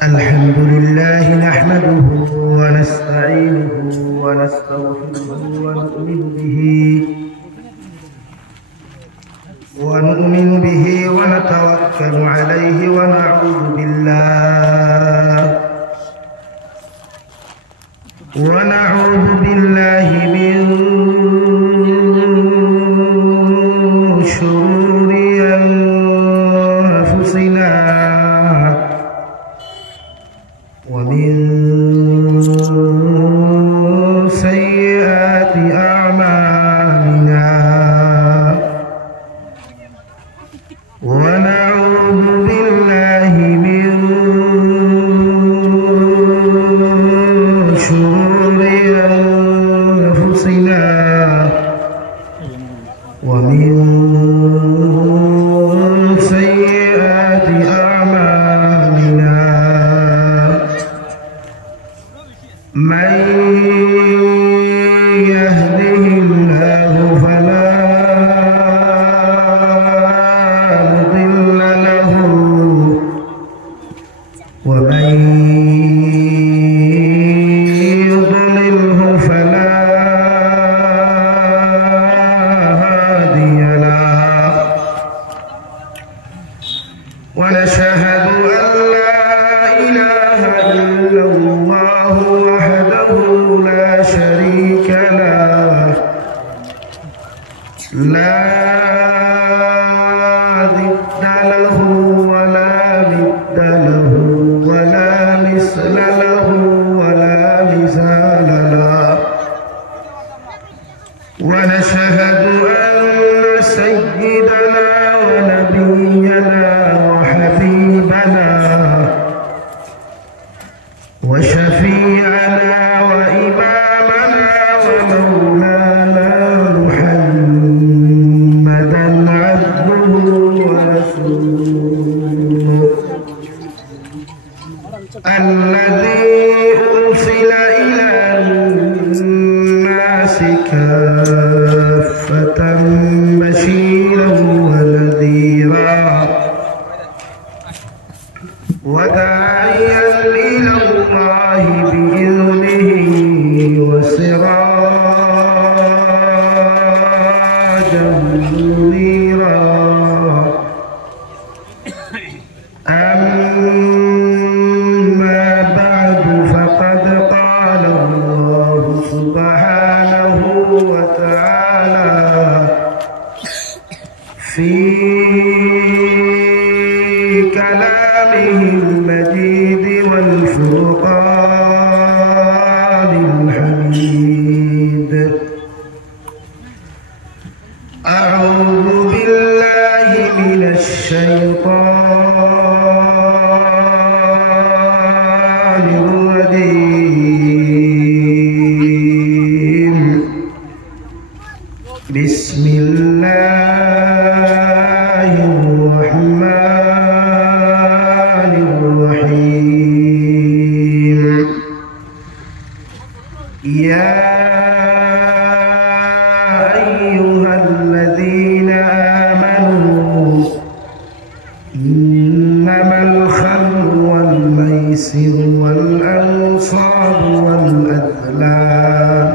الحمد لله نحمده ونستعينه ونستغفره ونؤمن به ونتوكل عليه ونعوذ بالله من شرور أنفسنا ومن سيئات أعمالنا ونعوذ بالله من شرور أنفسنا ومن سيئات أعمالنا من يهده الله فلا مضل له ومن يضلله فلا هادي له ونشهد أن لا إله إلا الله وحده لا شريك له لا ضد له ولا ند له ولا مثل له ولا مثال له ونشهد أن سيدنا ونبينا وحبيبنا وشفيعنا وإمامنا ومولانا محمدا عبده ورسوله الذي أرسل إلى الناس كافة بشيرا ونذيرا وداعيا إلى الله بإذنه وسراجا منيرا أما بعد فقد قال الله سبحانه وتعالى في كلامه المجيد والفرقان الحميد أعوذ بالله من الشيطان الرجيم بسم الله الرحمن الرحيم يا أيها الذين آمنوا إنما الخمر والميسر والأنصاب والأزلام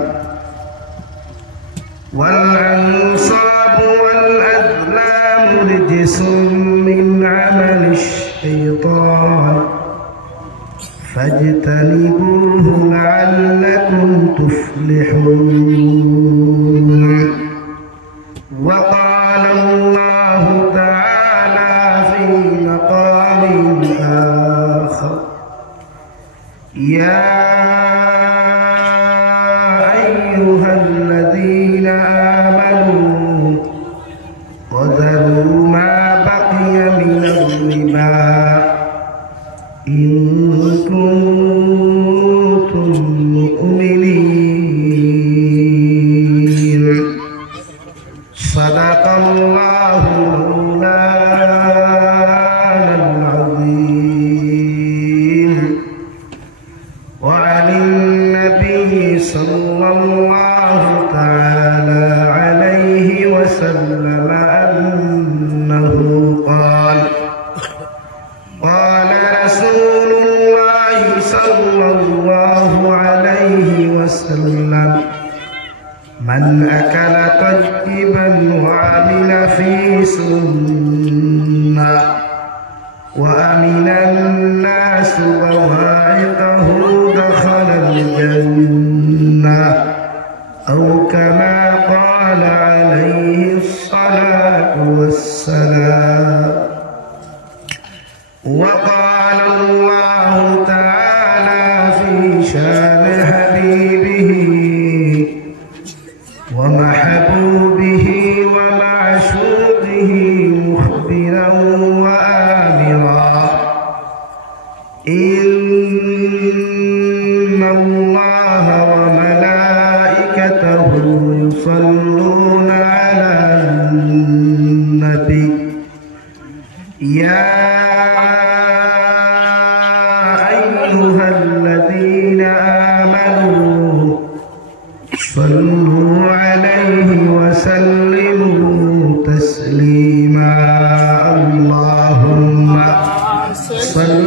رجس من عمل الشيطان فاجتنبوه لعلكم تفلحون وقال الله تعالى في مقام آخر يا أيها الذين آمنوا وذروا ما بقي من الربا إن كنتم مؤمنين صدق الله مولانا العظيم وعن النبي صلى الله تعالى عليه وسلم أنه قال رسول الله وسلم من أكل طيبا وعمل في سنة وأمن الناس بواعقه دخل الجنة أو كما قال عليه الصلاة والسلام. وقال الله تعالى في شان حبيبه ومحبوبه ومعشوقه مخبرا وآمرا إن الله وملائكته يصلون على النبي يا أيها الذين آمنوا صلوا عليه وسلموا تسليما. اللهم صل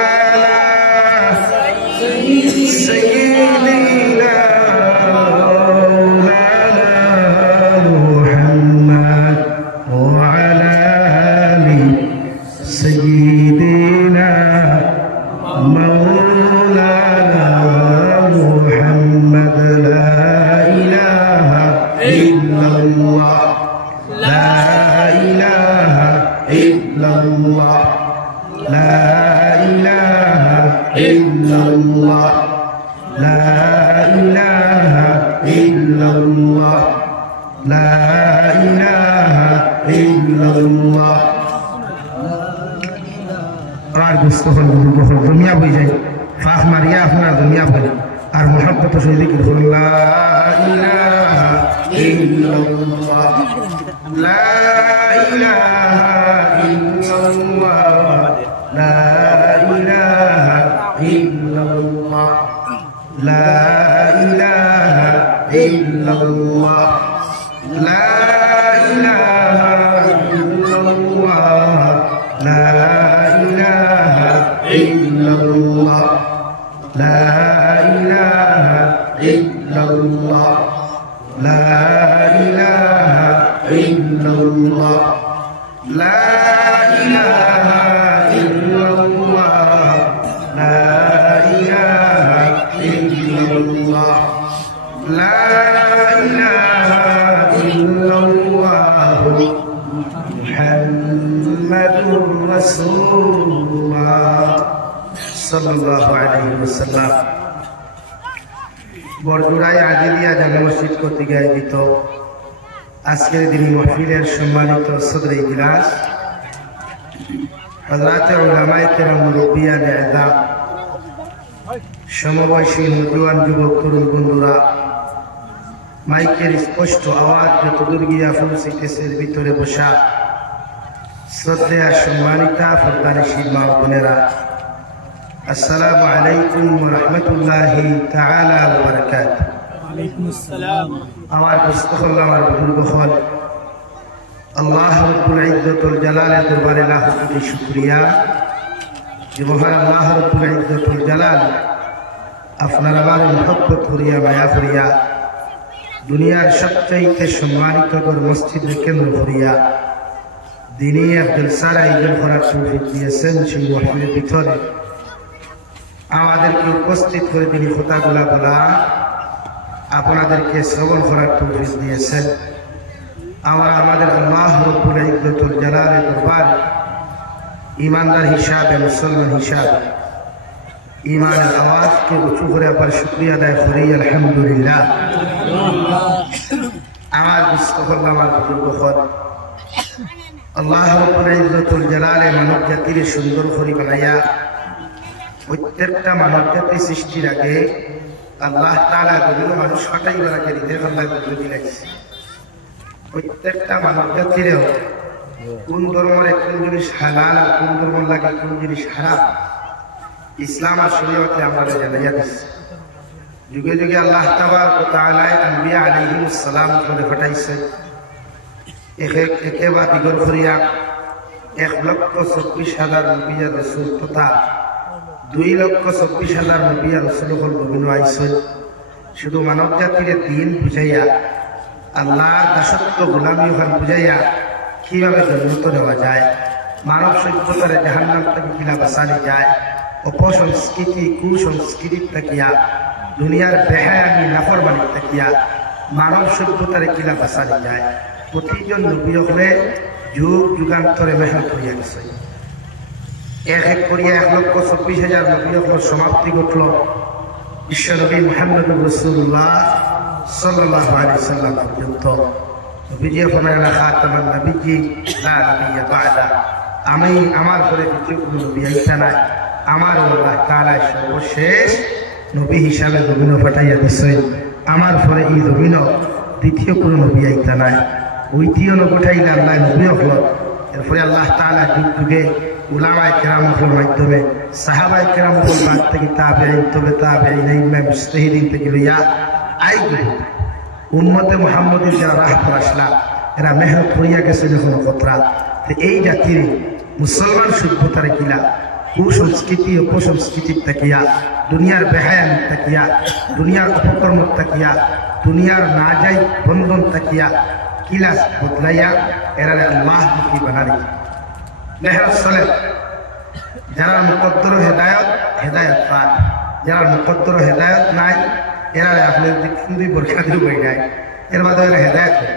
على سيدنا محمد وعلى آل سيدنا مولانا محمد. لا إله إلا الله لا إله إلا الله لا إله إلا الله لا إله إلا الله لا إله إلا الله. আর মুস্তফা নবী দুনিয়া বই যায় ফাখ মারিয়া আপনার দুনিয়া বলে আর মোহাম্মত সৈয়দ লা ইলাহা ইল্লাল্লাহ লা ইলাহা ইল্লাল্লাহ লা ইলাহা ইল্লাল্লাহ লা ইলাহা ইল্লাল্লাহ লা ইলাহা ইল্লাল্লাহ লা ইলাহা ইল্লাল্লাহ লা ইলাহা ইল্লাল্লাহ লা ইলাহা ইল্লাল্লাহ লা ইলাহা ইল্লাল্লাহ লা ইলাহা ইল্লাল্লাহ লা ইলাহা ইল্লাল্লাহ মুহাম্মাদুর রাসূলুল্লাহ সাল্লাল্লাহু আলাইহি ওয়াসাল্লাম। বরগুড়ায় আজিলিয়া জামে মসজিদ কর্তৃক আয়োজিত আজকের দিনী মাহফিলের সম্মানিত সদর ইজলাস হযরত উলামায়ে কেরাম মুরব্বিয়ান ইসলাম সমবয়সী নওজোয়ান যুবক তরুণ বন্ধুরা মাইকের স্পষ্ট আওয়াজ যতদূর গিয়া পৌঁছিতেছে ভিতরে বসা শ্রদ্ধেয়া সম্মানিতা ফরদানিশীল মা বোনেরা, আসসালামু আলাইকুম ওয়া রাহমাতুল্লাহি তাআলা ওয়া বারাকাতুহু। ওয়ালাইকুম আসসালাম। আমার মুস্তফা আমার বুজুর্গ হল আল্লাহ রাব্বুল ইজ্জতুল জালালের দরবারে লাখ কোটি শুকরিয়া যে মহান আল্লাহ রাব্বুল ইজ্জতুল জালাল আপনার আমার মহব্বত করিয়া মায়া করিয়া দুনিয়ার সবচাইতে সম্মানিত মসজিদের কেন্দ্র করিয়া দিনী এক জলসার আয়োজন করার তৌফিক দিয়েছেন। সেই মাহফিলের ভিতরে আমাদেরকে উপস্থিত করে তিনি খোতাগুলা বলা আপনাদেরকে শ্রবণ করার তৌফিক দিয়েছেন। আমরা আমাদের আল্লাহ রাব্বুল ইজ্জতুল জালালের দরবার ইমানদার হিসাবে মুসলমান হিসাবে ইমানের আওয়াজকে উঁচু করে আবার শুকরিয়া আদায় করি আলহামদুলিল্লাহ। আমার মুস্তফা আমার বুজুর্গ হল আল্লাহ রাব্বুল ইজ্জতুল জালালে মানব জাতির সুন্দর করে বানাইয়া প্রত্যেকটা মানব জাতি সৃষ্টির আগে আল্লাহ তাআলা বিভিন্ন মানুষ ফাটাইবার আগে হৃদয় আল্লাহ বদলে দিয়েছে। প্রত্যেকটা মানব জাতিরেও কোন ধর্মের কোন জিনিস হালাল আর কোন ধর্ম লাগে কোন জিনিস হারাম ইসলাম আর শরীয়তে আমরা জানাইয়া দিচ্ছি। যুগে যুগে আল্লাহ তাবারক ওয়া তাআলা আম্বিয়া আলাইহিস সালাম করে ফাটাইছে একে বা দিগর করিয়া 1,24,000 নবী আর রাসূল তথা 2,24,000 নবী আর রাসূল বিভিন্ন আইছেন। শুধু মানব জাতির দিন বুঝাইয়া আল্লাহর দাসত্ব গোলামি ওখান বুঝাইয়া কিভাবে জন্মত নেওয়া যায়, মানব সভ্যতার জাহান্নাম থেকে কিলা বাঁচানো যায়, অপসংস্কৃতি কুসংস্কৃতির থাকিয়া দুনিয়ার বেহায়ানি নাফরমানি থাকিয়া মানব সভ্যতার কিলা বাঁচানো যায়, প্রতিজন নবী হলে যুগ যুগান্তরে মেহনত করিয়া গেছে। এক এক করিয়া 1,24,000 নবী হল সমাপ্তি ঘটল বিশ্বনবী মুহাম্মদুর রাসূলুল্লাহ সাল্লাল্লাহু আলাইহি সাল্লাম পর্যন্ত। নবীজি ফরমালেন খাতামান নবীজি লা নবিয়্যা বা'দা, আমি আমার পরে দ্বিতীয় কোনো নবী আইতা নাই, আমার আল্লাহ তাআলা সর্বশেষ নবী হিসাবে জমিন পাঠাইয়া দিছেন, আমার পরে এই জমিন দ্বিতীয় কোনো নবী আইতা নাই। ওইটিও নবঠাইলে আল্লাহ নবী হল। এরপরে আল্লাহ তাআলা যুগ যুগে উলামায়ে কেরামের মাধ্যমে সাহাবায়ে কেরামের বাদ থেকে তাবেঈন তবে তাবেঈন ইমাম মুজতাহিদিন থেকে লইয়া আইগুলো উম্মতে মুহাম্মদের যারা রাহ পর আসলাম এরা মেহনত করিয়া গেছে যখন কথা। এই জাতির মুসলমান সভ্যতার কিলা কুসংস্কৃতি অপসংস্কৃতির তাকিয়া দুনিয়ার বেহায়ান তাকিয়া দুনিয়ার অপকর্ম তাকিয়া দুনিয়ার না যাই বন্ধন তাকিয়া কিলা বদলাইয়া এরা আল্লাহ মুখী বানারি মেহনত চলে। যারা মুকদ্দর হেদায়ত পায়, যারা মুকদ্দর হেদায়ত নাই এরা আপনি দুই বরখা দিয়ে বই যায়, এর মাধ্যমে এরা হেদায়ত হয়।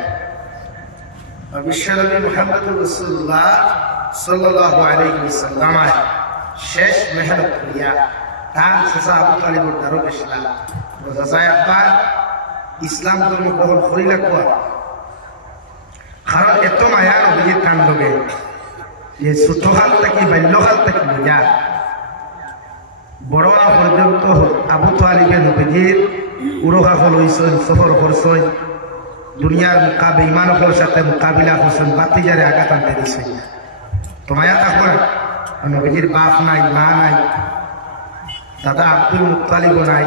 বিশ্বনবী মুহাম্মদুর রাসূলুল্লাহ সাল্লাল্লাহু আলাইহি ওয়াসাল্লাম শেষ মেহনত করিয়া তার চাচা আবু তালিবর দ্বারও গেছিলাম। চাচা একবার ইসলাম ধর্ম গ্রহণ করিলা কোয়া, কারণ এত মায়া নবীর কান লগে যে ছোটকাল থেকে বাল্যকাল থেকে লইয়া বড় পর্যন্ত আবু তালিবে নবীজির উরহা হল হইছেন, সফর করছেন, দুনিয়ার মোকাবে ইমানকর সাথে মোকাবিলা করছেন, বাতিজারে আঘাত আনতে দিচ্ছেন। তো মায়া থাকো না, নবীজির বাপ নাই, মা নাই, দাদা আব্দুল মুত্তালিব নাই,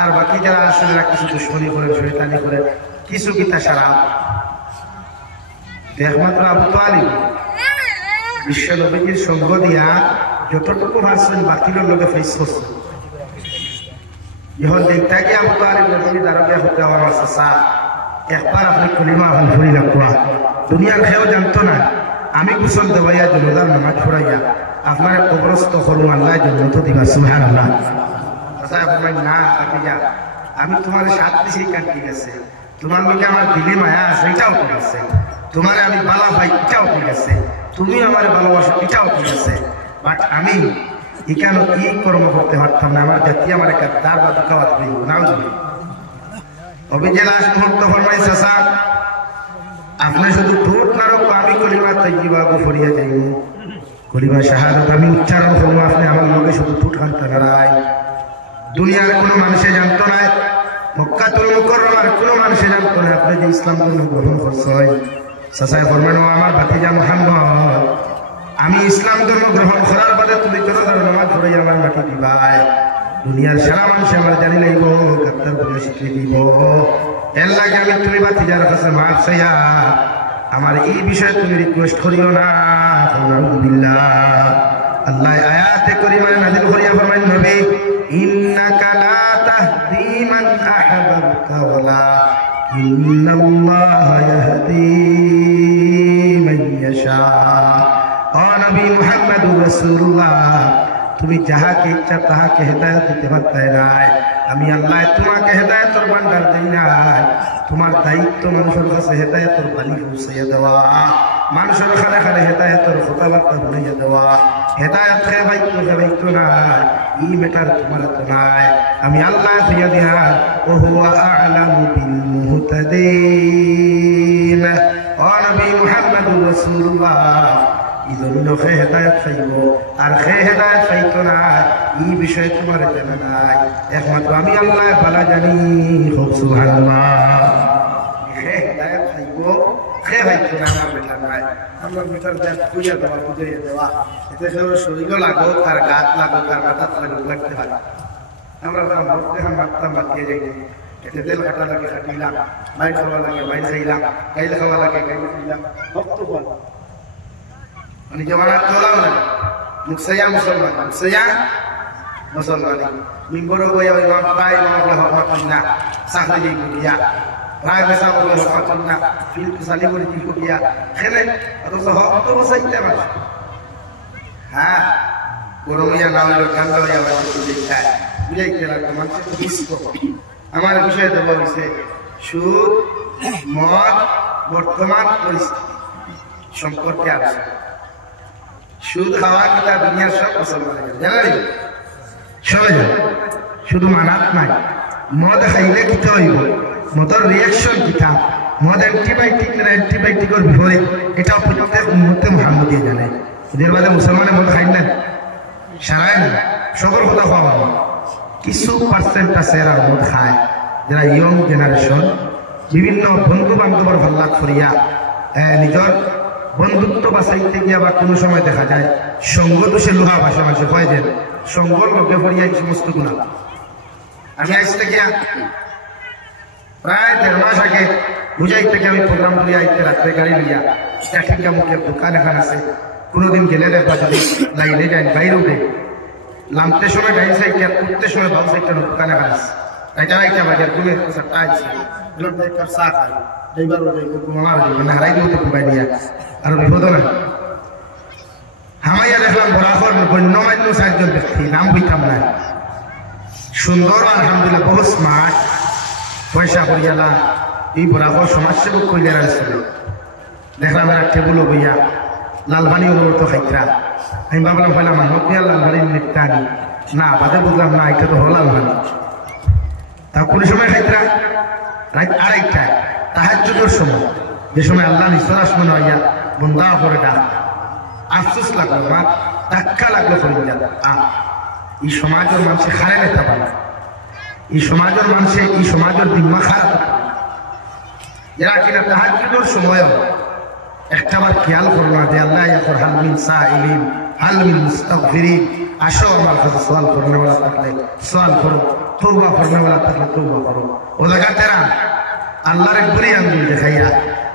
আর বাকি যারা আসলে কিছু দুশ্মনী করেন শয়তানি করেন কিছু গীতা সারা একমাত্র আবু তালিব বিশ্ব নবীজির সঙ্গ দিয়া যতটুকু ভাবছেন বাতিলের লোকে ফেস করছেন। যখন দেখতে গিয়ে আবু তালিব নবীজি দাঁড়াবে হতে আমার চাচা একবার আপনি কলিমা হল ফুরি রাখা, দুনিয়ার খেয়েও জানতো না আমি কুশল দেওয়াইয়া জনতার নামাজ পড়াইয়া আপনার কবরস্থ করুন, আল্লাহ জন্মত দিবা সুবহানাল্লাহ। না যা আমি তোমার সাথ দিছি কান ঠিক আছে, তোমার লোকে আমার দিলে মায়া আছে এটাও ঠিক আছে, তোমার আমি বালা ভাই এটাও ঠিক আছে, তুমি আমার ভালোবাসো এটাও ঠিক আছে, বাট আমি এখানে কি কর্ম করতে পারতাম না, আমার জাতি আমার একটা দার বা দুঃখাবাদ করিব নাও যদি অভিজেলা আস মুহূর্ত ফরমাই চাচা আপনি শুধু ঠোঁট না রাখবো, আমি কলিমা তৈবা ফরিয়া যাইব, কলিমা শাহাদাত আমি উচ্চারণ করবো, আপনি আমার লগে শুধু ঠোঁট হালতে নারায়। দুনিয়ার কোনো মানুষে জানতো না, মক্কাতুল মুকাররমার কোনো মানুষে জানতো না আপনি যে ইসলাম ধর্ম গ্রহণ করছেন। চাচাই ফরমান আমার ভাতিজা মুহাম্মদ আমি ইসলাম ধর্ম গ্রহণ করার বাদে তুমি জনতার নামাজ পড়ে আমার মাটি দিবাই, দুনিয়ার সারা মানুষ আমার জানি লাগব গাদ্দার বলে শিখিয়ে দিব, এর লাগে আমি তুমি ভাতিজার কাছে মাফ চাইয়া আমার এই বিষয়ে তুমি রিকোয়েস্ট করিও না। আল্লাহ আয়াতে করিমায় নাযিল করিয়া ফরমান নবী ইন্নাকা লা তাহদি মান আহবাবতা ওয়ালাকিন্নাল্লাহ ইয়াহদি মান ইয়াশা। ও নবী মুহাম্মদুর রাসূলুল্লাহ তুমি যাহাকে ইচ্ছা তাহাকে হেদায়েত দিতে পারতে নাই, আমি আল্লাহ তোমাকে হেদায়েতের ভান্ডার দেই নাই, তোমার দায়িত্ব মানুষের কাছে হেদায়েতের বাণী পৌঁছাইয়া দেওয়া, মানুষের খানে খানে হেদায়েতের কথাবার্তা বলাইয়া দেওয়া, হেদায়েত খেবাইতো না ই মেটার তোমার তো নাই, আমি আল্লাহ ফিরিয়া দিয়া ও হুয়া আ'লামু বিল মুহতাদিন। ও নবী মুহাম্মদুর রাসূলুল্লাহ এই জন্য খে হেদায়ত পাইব আর খে হেদায়ত পাইতো না এই বিষয়ে তোমার জানা নাই, একমাত্র আমি আল্লাহ ভালো জানি। সুবহানাল্লাহ। খে হেদায়ত পাইব খে পাইতো না আমার বেটার নাই, আমার বেটার দেখ খুঁজে দেওয়া বুঝাইয়া দেওয়া, এতে শরীরও লাগো তার গাত লাগো তার মাথা লাগতে পারে। আমরা মরতে মারতাম বাতিয়ে যাই, এতে তেল কাটা লাগে কাটিলাম, মাইল খাওয়া লাগে মাইল খাইলাম, গাইল খাওয়া লাগে গাইল খাইলাম, ভক্ত বল মানে জমানার তোলাও না মুখসাইয়া মুসলমান মুখসাইয়া মুসলমানি মিম্বরে বইয়া ইমাম প্রায় ইমামগুলো হরমাতুন না সাহলি গুলিয়া প্রায় মেসাগুলো হরমাতুন না ফিল সালি বলি গুলিয়া খেলে অথচ হক তো বসাইতে পারে হ্যাঁ গরমিয়া না হইলো ঠান্ডা হইয়া যায় বুঝাইতে লাগবে মানুষের তো বিস্ক আমার বিষয়ে তো বলছে সুদ মদ বর্তমান পরিস্থিতি সম্পর্কে আছে সুদ খাওয়া কিতা দুনিয়ার সব মুসলমানের জানেন সবাই জানে শুধু মানাত নাই মদ খাইলে কিতা হইব মদের রিয়াকশন কিতা মদ অ্যান্টিবায়োটিক না অ্যান্টিবায়োটিকের বিপরীত এটা প্রত্যেক উম্মতে মুহাম্মদী জানে এদের বাদে মুসলমানে মদ খাই না সারাই না সবর কথা খাওয়া কিছু পার্সেন্ট আছে এরা মদ খায় যারা ইয়ং জেনারেশন বিভিন্ন বন্ধু বান্ধবের ভাল্লাত করিয়া নিজের বন্ধুত্ব বাঁচাইতে গিয়া বা কোনো সময় দেখা যায় সঙ্গ দোষে লোহা ভাষা ভাষা হয় যে সঙ্গর লোকে ভরিয়া এই সমস্ত গুণা আমি আজকে গিয়া প্রায় 1.5 মাস আগে বুঝাই থেকে আমি প্রোগ্রাম করিয়া আইতে রাত্রে গাড়ি লইয়া চাঠিকা মুখে দোকান এখান আছে কোনোদিন গেলে দেখবা যদি লাইনে যাই বাইরে উঠে নামতে সময় ডাইন সাইডে উঠতে সময় বাম সাইডটা দোকান এখান আছে এটা একটা বাজার তুমি একটা আছে এক কাপ চা খাই এইবার হারাই দিতে কুবাই দিয়া আর বিপদ না হামাইয়া দেখলাম বরাবর গণ্যমান্য 4 জন ব্যক্তি নাম বইতাম না সুন্দর আলহামদুলিল্লাহ বহু স্মার্ট পয়সা করিয়ালা এই বরাবর সমাজসেবক কইলে আসছিল দেখলাম এরা টেবুল বইয়া লালবানি অনুরত খাইতরা আমি ভাবলাম ভাবলাম হতিয়া লালবানির নিত্যানি না বাদে বুঝলাম না এটা তো হল লালবানি তা কোন সময় খাইতরা রাত 2:30টায় তাহাজ্জুদের সময় যে সময় আল্লাহ নিঃসর আসমান হইয়া বন্ধা করে ডাক আফসোস লাগলো মা ধাক্কা লাগলো ফরিয়া এই সমাজের মানুষে খারে নেতা পারে এই সমাজের মানুষে এই সমাজের দিম্মা খারাপ যারা কিনা তাহাজ্জুদের সময় একটাবার খেয়াল করলো না যে আল্লাহ ইয়াকুর হাল মিন সাইলিন হাল মিন মুস্তাগফিরিন আসো আমার কাছে সওয়াল করনে वाला থাকলে সওয়াল করো তওবা করনে वाला থাকলে তওবা করো ও জায়গা তেরা আল্লাহর বুরি আঙ্গুল দেখাইয়া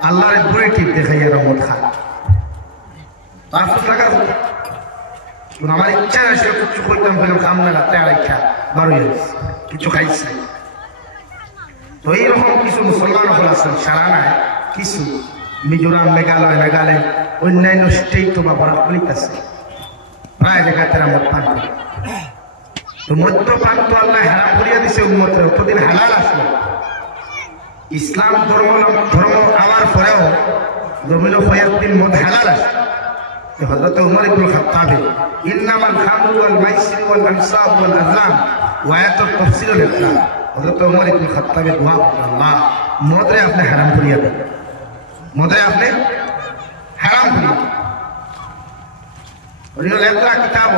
আল্লাহর বুরি টিপ দেখাইয়া রহমত খা তারপর লাগার আমার ইচ্ছা আছে কিছু করতাম বলে সামনে রাতে আরেকটা 12 কিছু খাইছে তো এইরকম কিছু মুসলমান হল আছেন সারা নাই কিছু মিজোরাম মেঘালয় নাগাল্যান্ড অন্যান্য স্টেট বা বরাকলিত আছে প্রায় জায়গাতে আমরা পান তো মদ্যপান তো আল্লাহ হারাম করিয়া দিছে উম্মতের অতদিন হালাল আসলো ইসলাম ধর্ম আমার পরেও জমিল কয়েকদিন মদ হালাল আসে হযরত উমর ইবনে খাত্তাব ইন্নামাল খামরু ওয়াল মাইসির ওয়াল আনসাব ওয়াল আযলাম ওয়ায়াতুত তাফসীরুল ইসলাম হযরত উমর ইবনে খাত্তাব দোয়া আল্লাহ মদরে আপনি হারাম করিয়া দেন মদরে আপনি হারাম করিয়া ওরিও লেখা কিতাব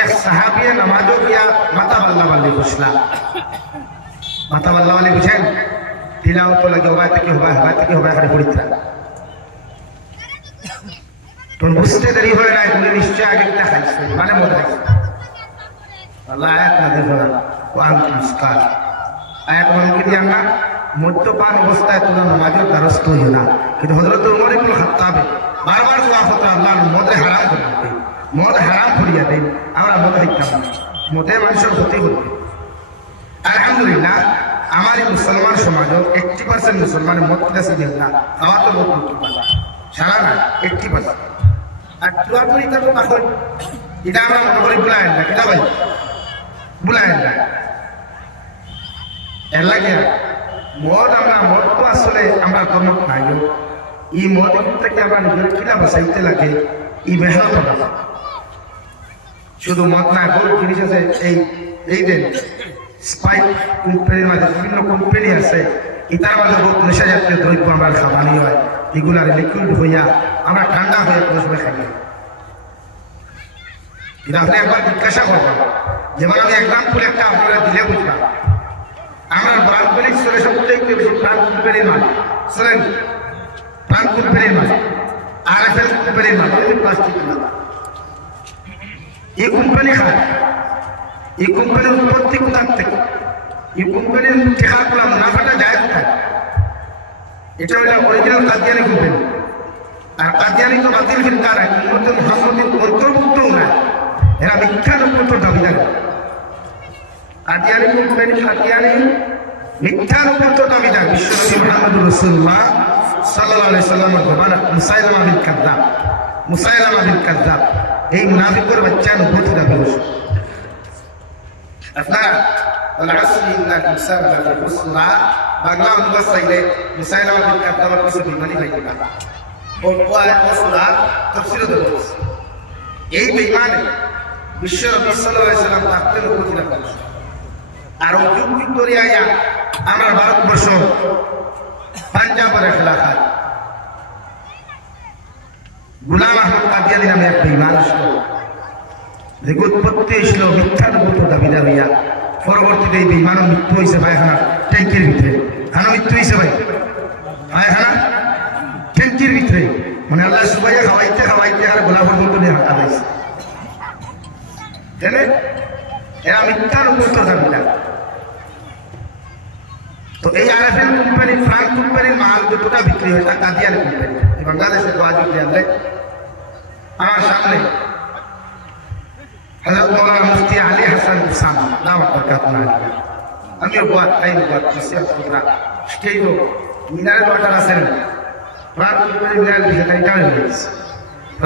এক সাহাবী নামাজও কিয়া মাতা আল্লাহ ওয়ালি বুঝলা মাতা আল্লাহ ওয়ালি বুঝেন তিলাওয়াত লাগে ওবা থেকে হবে এখানে পড়িতা তোর বুঝতে দেরি হয় না তুমি নিশ্চয় আগে কিনা খাইছো মানে মদ খাইছো আল্লাহ আয়াত নাযিল করেন ওয়া আনতুম মুসকাল আয়াত মানে কি আমরা মদ্যপান অবস্থায় তোমরা নামাজের দ্বারস্থ হইও না কিন্তু হযরত ওমর ইবনে খাত্তাব বারবার দোয়া করতে আল্লাহ মদে হারাম করে দেন মদ হারাম করিয়া দেন আমরা মদ খাইতাম না মদে মানুষের ক্ষতি হতো আলহামদুলিল্লাহ আমার এই মুসলমান সমাজও 80% মুসলমান মদ কিনা চিনেন না খাওয়া তো মদ সারা না 80% আর দোয়া করি তো তখন এটা আমরা মনে করি বুলায় না কিনা ভাই বুলায় না এর লাগে মদ তো আসলে আমরা কর্ম নাই এই মদ থেকে আমরা নিজের কিনা বাঁচাইতে লাগে এই মেহনত না শুধু মদ না গোল জিনিস আছে এই দেন স্পাইক কোম্পানির মাঝে বিভিন্ন কোম্পানি আছে এটার মাঝে বহুত নেশা জাতীয় দ্রব্য আমরা খাওয়ানি হয় এগুলার লিকুইড হইয়া আমরা ঠান্ডা হয়ে কোনো সময় খাই এটা আপনি একবার জিজ্ঞাসা করবেন যেমন আমি এক্সাম্পল একটা আপনারা দিলে বুঝলাম আমরা ব্রাহ্মণিক স্তরে সবচেয়ে বেশি প্রাণ কোম্পানির মাল শোনেন প্রাণ কোম্পানির মাল RFL কোম্পানির মাল প্লাস্টিক মাল এই কোম্পানি খায় এই কোম্পানির উৎপত্তি কোথার থেকে এই কোম্পানির টেকাগুলো মুনাফাটা যায় কোথায় এটা হলো অরিজিনাল কাদিয়ানি কোম্পানি আর কাদিয়ানি তো বাতিল ফিরকার মুহাম্মদের অন্তর্ভুক্তও না এরা মিথ্যা নবুয়তের দাবিদার। কাদিয়ানি কোম্পানি কাদিয়ানি মিথ্যা নবুয়তের দাবিদার। বিশ্বনবী মুহাম্মদুর রাসূলুল্লাহ সাল্লাল্লাহু আলাইহি সাল্লামের গোলাম মুসাইলামা বিন কাযযাব, মুসাইলামা বিন কাযযাব এই মুনাফিকের বাচ্চা নবুয়তের দাবি করছে। আপনারা والعصر إن الإنسان لفي خسر বাংলা অনুবাদ চাইলে মুসাইলামা বিন কাযযাবের কিছু বিমানী পাইতে পারে। তফসিরও দেব এই বেঈমানে বিশ্ব নবী সাল্লাল্লাহু আলাইহি সাল্লাম তাকে নবুয়ত দাবি করছে। আর যুগ ভিক্টোরিয়া আমরা ভারতবর্ষ পাঞ্জাবের খেলাফত গোলাম আহমদ কাদিয়ানী নামে এক বেঈমান ছিল, যে উৎপত্তি ছিল মিথ্যা নবুয়তের দাবিদার হইয়া। পরবর্তীতে এই বেঈমানের মৃত্যু হয়েছে পায়খানা ট্যাঙ্কির ভিতরে। খানা মৃত্যু হয়েছে ভাই পায়খানা ট্যাঙ্কির ভিতরে, মানে আল্লাহ সুবাইয়া খাওয়াইতে খাওয়াইতে আর গোলাপের মতো নিয়ে হাঁটা দিয়েছে। এরা মিথ্যা নবুয়তের দাবিদার। তো এই আরএফএল কোম্পানি ফ্রান্স কোম্পানির মাল যতটা বিক্রি হয় তা কাদিয়ানি কোম্পানি। বাংলাদেশে দোয়াজি আনলে আমার সামনে হযরত মাওলানা মুফতি আলী হাসান উসামা দাওয়াত বরকাতুল্লাহ আলাইহি, আমিও বাত টাইম বাত নসিহত করা স্টেইও মিনারেল ওয়াটার আছে না ফ্রান্স কোম্পানি মিনারেল বিষয়টা এটা হয়েছে।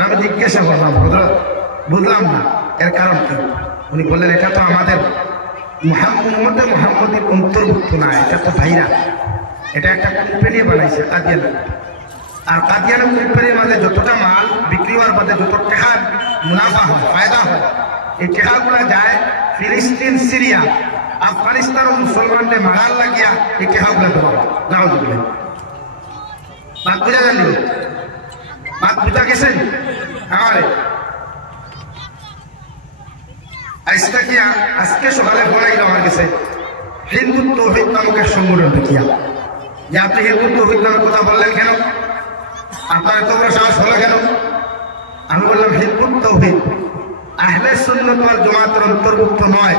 আমি জিজ্ঞাসা করলাম হযরত বুঝলাম না এর কারণ কি? উনি বললেন এটা তো আমাদের মুহাম্মদের অন্তর্ভুক্ত না, এটা তো ভাইরা, এটা একটা কোম্পানি বানাইছে কাদিয়ানি। আর কাদিয়ানি কোম্পানির মাঝে যতটা মাল বিক্রি হওয়ার বাদে যত টাকা মুনাফা হয় ফায়দা হয় এই টাকাগুলো যায় ফিলিস্তিন, সিরিয়া, আফগানিস্তান ও মুসলমানদের মারার লাগিয়া এই টাকাগুলো দেওয়া নাও দিবেন। বাদ বুঝা জানি বাদ বুঝা গেছেন আমারে আজকে সকালে পড়াইল আমার কাছে হিন্দু তৌহিদ নামক এক সংগঠন দেখিয়া যে আপনি হিন্দু তৌহিদ নামের কথা বললেন কেন, আপনার এত বড় সাহস হলো কেন? আমি বললাম হিন্দু তৌহিদ আহলে সুন্নাত ওয়াল জামাতের অন্তর্ভুক্ত নয়।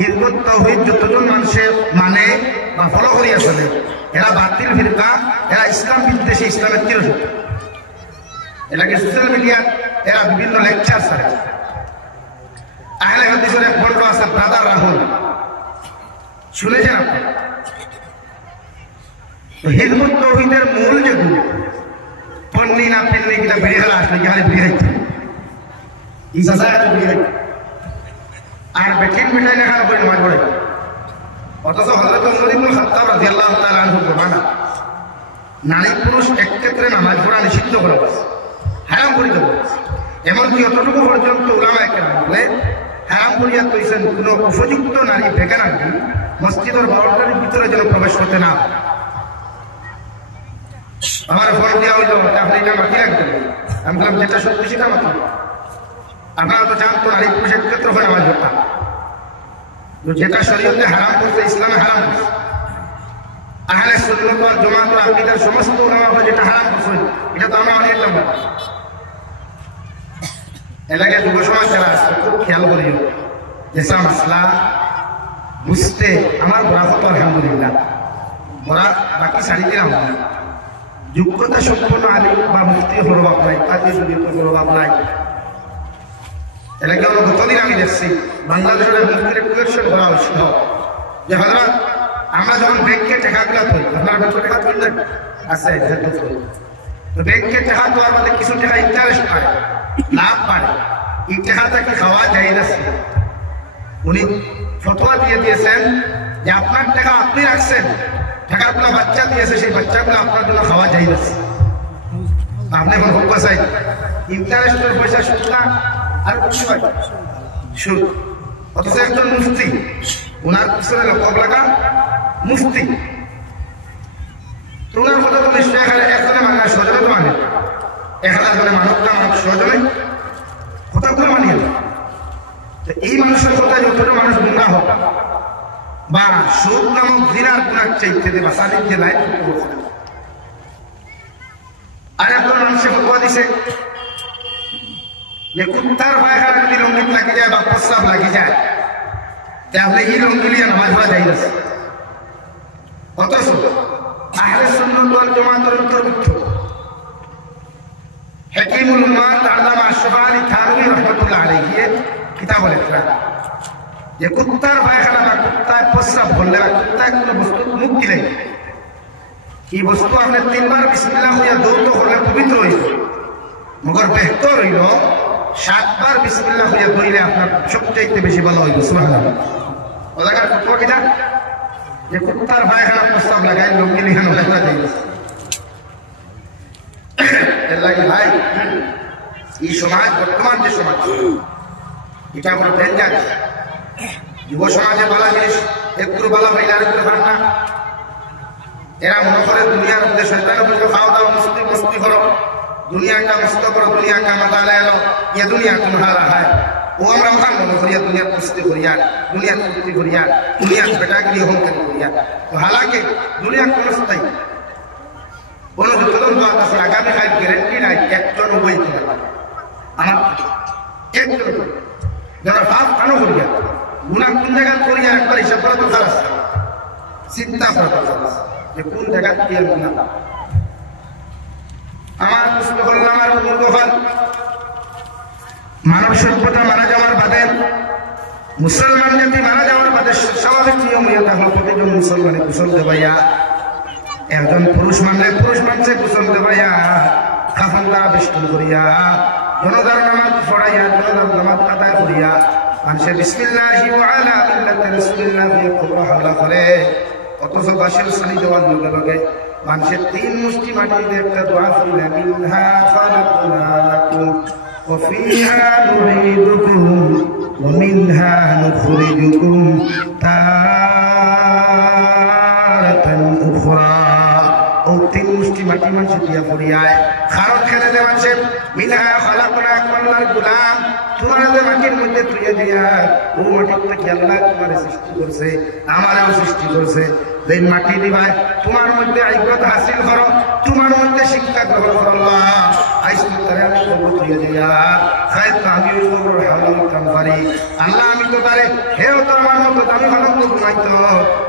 হিন্দু তৌহিদ যতজন মানুষের মানে বা ফলো করিয়া চলে এরা বাতিল ফিরকা, এরা ইসলাম বিদ্বেষী, ইসলামের চিরশত্রু। এটাকে সোশ্যাল মিডিয়া এরা বিভিন্ন লেকচার ছাড়ে। আহলে হাদিসের এক বড় আছে ব্রাদার রাহুল, শুনেছেন আপনি? হিজবুত তৌহিদের মূল যেগুলো পন্নি না পেন্নি কিনা বেড়ে গেলা আসলে কি হারে বেড়ে যাইতে আর বেঠিন মিঠাই লেখার উপরে নামাজ পড়ে। অথচ হযরত ওমর ইবনে খাত্তাব রাদিয়াল্লাহু তাআলা আনহু বলেন নারী পুরুষ এক ক্ষেত্রে নামাজ পড়া নিষিদ্ধ করা হয়েছে, হারাম করে দেওয়া হয়েছে। এমনকি অতটুকু পর্যন্ত উলামায়ে কেরাম বলে হারাম করিয়া কইছেন কোন উপযুক্ত নারী বেগানা মসজিদের বাউন্ডারির ভিতরে যেন প্রবেশ করতে না। আমার ফোন দেওয়া হইল আপনি এটা মাতি রাখবেন। আমি বললাম যেটা সত্যি সেটা মাতি। আপনারা তো জানতো নারী পুরুষের ক্ষেত্রে হয় নামাজ পড়া, যেটা শরীয়তে হারাম করছে ইসলামে হারাম করছে। আহলে সুন্নাত ওয়াল জামাত ও আকীদার সমস্ত উলামা যেটা হারাম করছে এটা তো আমরা অনেক লম্বা এলাকায় যুব সমাজ যারা আছে খুব খেয়াল করিও যেসব মাসলা বুঝতে আমার বড় হতো আলহামদুলিল্লাহ, বড় বাকি সারি দিলাম যোগ্যতা সম্পন্ন আলিম বা মুফতি হলো বাপ নাই, কাজী যদি হলো বাপ নাই। এলাকায় আমরা গতদিন আমি দেখছি বাংলাদেশের মুফতির কোয়েকশন করা হয়েছিল যে হযরত আমরা যখন ব্যাংকে টাকাগুলো ধরি, আপনার ব্যাংকে টাকা ধরলেন আছে তো ব্যাংকে টাকা দেওয়ার মধ্যে কিছু টাকা ইন্টারেস্ট পায়, লাভ পায়, এই টাকাটা কি খাওয়া যায় না? উনি ফতোয়া দিয়ে দিয়েছেন যে আপনার টাকা আপনি রাখছেন, টাকাগুলো বাচ্চা দিয়েছে, সেই বাচ্চাগুলো আপনার জন্য খাওয়া যায় না। আপনি এখন হোক চাই ইন্টারেস্টের পয়সা সুদ না আর কিছু হয় সুদ। অথচ একজন মুফতি ওনার পিছনে লক্ষ লাগা মুফতি তো ওনার কথা তো নিশ্চয় একজনে মানে সজনে তো মানে 1000 জনে মানুষটা মানুষ সজনে কথাগুলো মানিয়ে দেয়। এই মানুষের কথা যতটা মানুষ গুণা হোক বা সুদ নামক জিনার গুণার চাইতে বা সালিক যে লাইফ আর একজন মানুষের ফতোয়া দিছে যে কুত্তার পায়খানা যদি রঙিন লাগি যায় বা প্রস্রাব লাগি যায় তাহলে এই রঙগুলি নামাজ পড়া যায় না। অথচ আহলে সুন্নাত ওয়াল জামাতের অন্তর্ভুক্ত হাকিমুল উম্মাত আল্লামা আশরাফ আলী থানভী রাহমাতুল্লাহ আলাইহি কিতা বলে যে কুত্তার পায়খানা বা কুত্তায় প্রস্রাব করলে বা কুত্তায় কোনো বস্তু মুখ দিলে এই বস্তু আপনি 3 বার বিসমিল্লাহ হইয়া দৌড় করলে পবিত্র হইল, মগর বেহতর হইল 7 বার বিসমিল্লাহ হইয়া দৌড়লে আপনার সবচেয়ে বেশি ভালো হইল। সুবহানাল্লাহ। ওলাকার কুত্তা কিটা যে কুত্তার পায়খানা প্রস্রাব লাগাই লঙ্গি লিখানো লাগা দেয় ভাই। এই সমাজ বর্তমান যে সমাজ এটা আমরা ডেঞ্জার। যুব সমাজে বালা জিনিস একটু বালা হইলে আরেকটু খান না। এরা মনে করে দুনিয়ার মধ্যে শয়তানের মধ্যে খাওয়া দাওয়া মস্তি করো, দুনিয়া का मस्त करो, दुनिया का मजा ले लो, ये दुनिया तुम्हारा है। वो আমরা খান মনে করি দুনিয়া মস্তি করিয়া, দুনিয়া কুস্তি করিয়া, দুনিয়া বেটাগিরি হোম করিয়া। তো হালাকি দুনিয়া কোন স্থায়ী কোন যতজন বাদ আছে আগামী কাল গ্যারান্টি নাই একজন হই আমার একজন যারা পাপ কেন করিয়া গুনাহ কোন জায়গা করিয়া একবার হিসাব করা তো খারাপ, চিন্তা করা খারাপ যে কোন জায়গা দিয়ে গুনাহ। আমার প্রশ্ন হল আমার মূর্খফল মানব সভ্যতা মারা যাওয়ার বাদে মুসলমান জাতি মারা যাওয়ার বাদে স্বাভাবিক নিয়ম হইয়া থাকলো প্রতিজন মুসলমানে কুশল দেবাইয়া, একজন পুরুষ মানলে পুরুষ মানুষে কুশল দেবাইয়া কাফন দ্বারা বেষ্টন করিয়া জনতার নামাজ পড়াইয়া জনতার নামাজ আদায় করিয়া মানুষে বিসমিল্লাহি ওয়া আলা মিল্লাতি রাসূলিল্লাহ কবর হামলা করে। অথচ বাসের সানি দেওয়ার লগে লগে মানুষের 3 মুষ্টি মাটিতে একটা দোয়া করিলেন, মিনহা খালাকনাকুম ওয়া ফিহা নুঈদুকুম ওয়া মিনহা নুখরিজুকুম তারাতান উখরা। ও 3 মুষ্টি মাটি মানুষ দিয়া পড়িয়ায় কারণ খেলে দে মানুষে মিনহা খালাকনাকুম আল্লাহর গোলাম তোমার যে মাটির মধ্যে তুইয়া দিয়া ও মাটির থেকে আল্লাহ তোমার সৃষ্টি করছে, আমারও সৃষ্টি করছে। যে মাটি দিবাই তোমার মধ্যে ইবাদত হাসিল করো, তোমার মধ্যে শিক্ষা গ্রহণ করো। আল্লাহ আইসু তারে আমি কবর তুইয়া দিয়া খায়ত আমি ওই কবর হালাল কাম পারি। আল্লাহ আমি তো তারে হেও তো আমার মতো দামি ভালো ঘুমাইতো,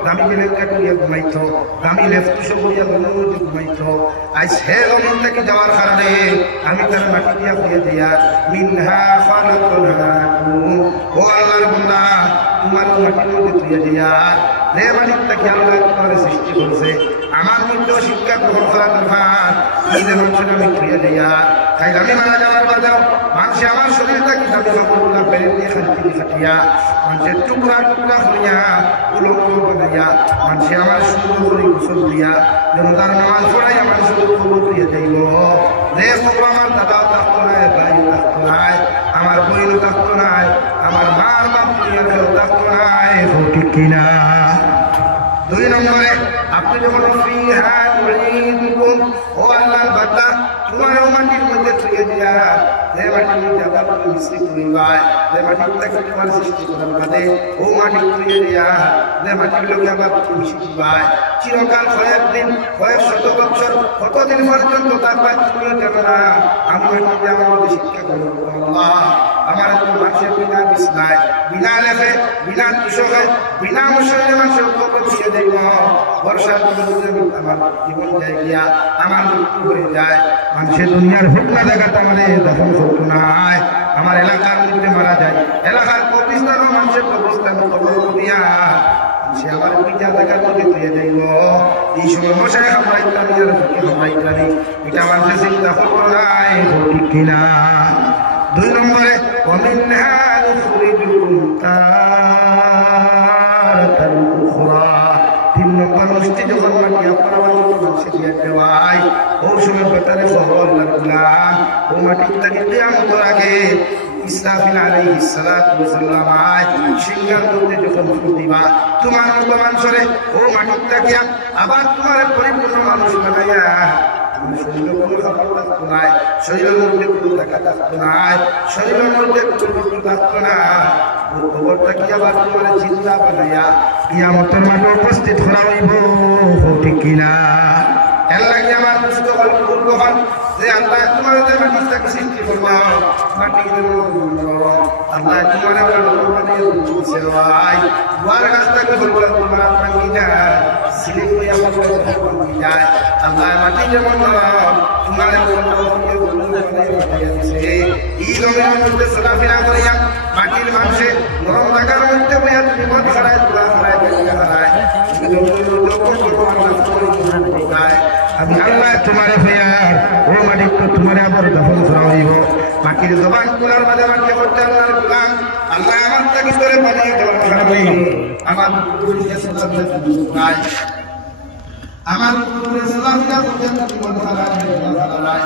দামি গেলেঙ্কা করিয়া ঘুমাইতো, দামি লেফটুস করিয়া ঘুমোতে ঘুমাইতো। আইস হে গমন থেকে যাওয়ার কারণে আমি তার মাটি দিয়া করিয়া দিয়া মিনহা খালাকনাকুম ও আল্লাহর বান্দা তোমার মাটির মধ্যে তুইয়া দিয়া রে মাটির থেকে আল্লাহ তোমার সৃষ্টি করছে, আমার মধ্যেও শিক্ষা গ্রহণ করা দরকার। এই যে মানুষের আমি তুইয়া দিয়া তাই আমি মারা যাওয়ার বাদেও মানুষ আমার শরীরটাকে দামি কাপড়গুলা বেড়ে দিয়ে খাটি খাটিয়া মানুষের টুকরা টুকরা হইয়া উলঙ্গ বানাইয়া মানুষে আমার সুন্দর করে গোসল দিয়া জনতার নামাজ পড়াইয়া মানুষের খবর দিয়ে যাইব রে খবর আমার দাদাও থাকতো নাই, ভাইও থাকতো নাই, আমার বইনও থাকতো নাই, আমার মার বাপ দুনিয়াতেও থাকতো নাই। ঠিক কিনা? 2 নম্বরে আপনি যখন ফিহা নুঈদুকুম ও আল্লাহর বান্দা তোমার মাটির মধ্যে তুইয়া দিয়া যে মাটির মধ্যে আবার তুমি মিশ্রিত হইবাই, যে মাটির থেকে তোমার সৃষ্টি করার বাদে ও মাটি তুইয়া দিয়া যে মাটির লোকে আবার তুমি শিখিবাই চিরকাল কয়েক দিন কয়েক শত বছর কতদিন পর্যন্ত তারপর তুমিও জানো না আমি মাটিতে আমার মধ্যে শিক্ষা করবো। আল্লাহ আমার তো মানুষের বিনা বিছনায় বিনা লেখে বিনা তুষকে বিনা মুসলে মানুষের কবর দিয়ে দেব। বর্ষার আমার জীবন যায় গিয়া আমার মৃত্যু হয়ে যায়, মানুষের দুনিয়ার ঘটনা দেখাতে আমাদের দখল করতো নাই, আমার এলাকার মধ্যে মারা যায় এলাকার কবরস্থানও মানুষের কবরস্থান কবর দিয়া সে আমার পিতা দেখার মধ্যে তুলে যাইব। এই সময় মশাই আমরা ইত্যাদি আর আমরা ইত্যাদি এটা মানুষের চিন্তা করতো নাই। ঠিক কিনা? 2 নম্বরে ওয়ামিনহা নুখরিজুকুম তারাতান উখরা। 3 নম্বর মুষ্টি যখন মাটি আপনার মানুষে দিয়ে দেওয়াই ও সময় বেটারে খবর লাগলাম ও মাটির থেকে কিয়ামতের আগে ইসরাফিল আলাইহিস সালাতু ওয়াস সালাম আয় সিংহার মধ্যে যখন দিবা তোমার মতো মানুষরে ও মাটির থেকে আবার তোমার পরিপূর্ণ মানুষ বানাইয়া শরীরের কোনো খাবার থাকতো নাই, শরীরের মধ্যে কোনো টাকা থাকতো নাই, শরীরের মধ্যে কোনো বস্তু থাকতো না। খবরটা কি আবার তোমার চিন্তা বানাইয়া কিয়ামতের মাঠে উপস্থিত করা হইব। ঠিক কিনা? এর লাগে আমার বুঝতে হল পূর্ব হল যে আল্লাহ তোমার মাটির থেকে সৃষ্টি করবো মাটি আল্লাহ তোমার দুয়ার গাছ থেকে বলবো তোমার ভাঙি যায় সিলিপ হয়ে আমার ভাঙি যায়। আল্লাহ মাটি যেমন তোমার এই জমির মধ্যে চলাফেরা করিয়া মাটির মানুষ আমি আল্লাহ তোমারে ফেয়ার ও মালিক তো তোমারে আবার দফন করা হইব বাকির জবান গুলার মাঝে মাঝে করতে আল্লাহর গোলাম আল্লাহ আমার তাকে করে বানিয়ে দেওয়ার খারাপ হইব আমার পুরুষকে সালাম নাই আমার পুরুষকে সালাম না পর্যন্ত জীবন হারায় জীবন হারায়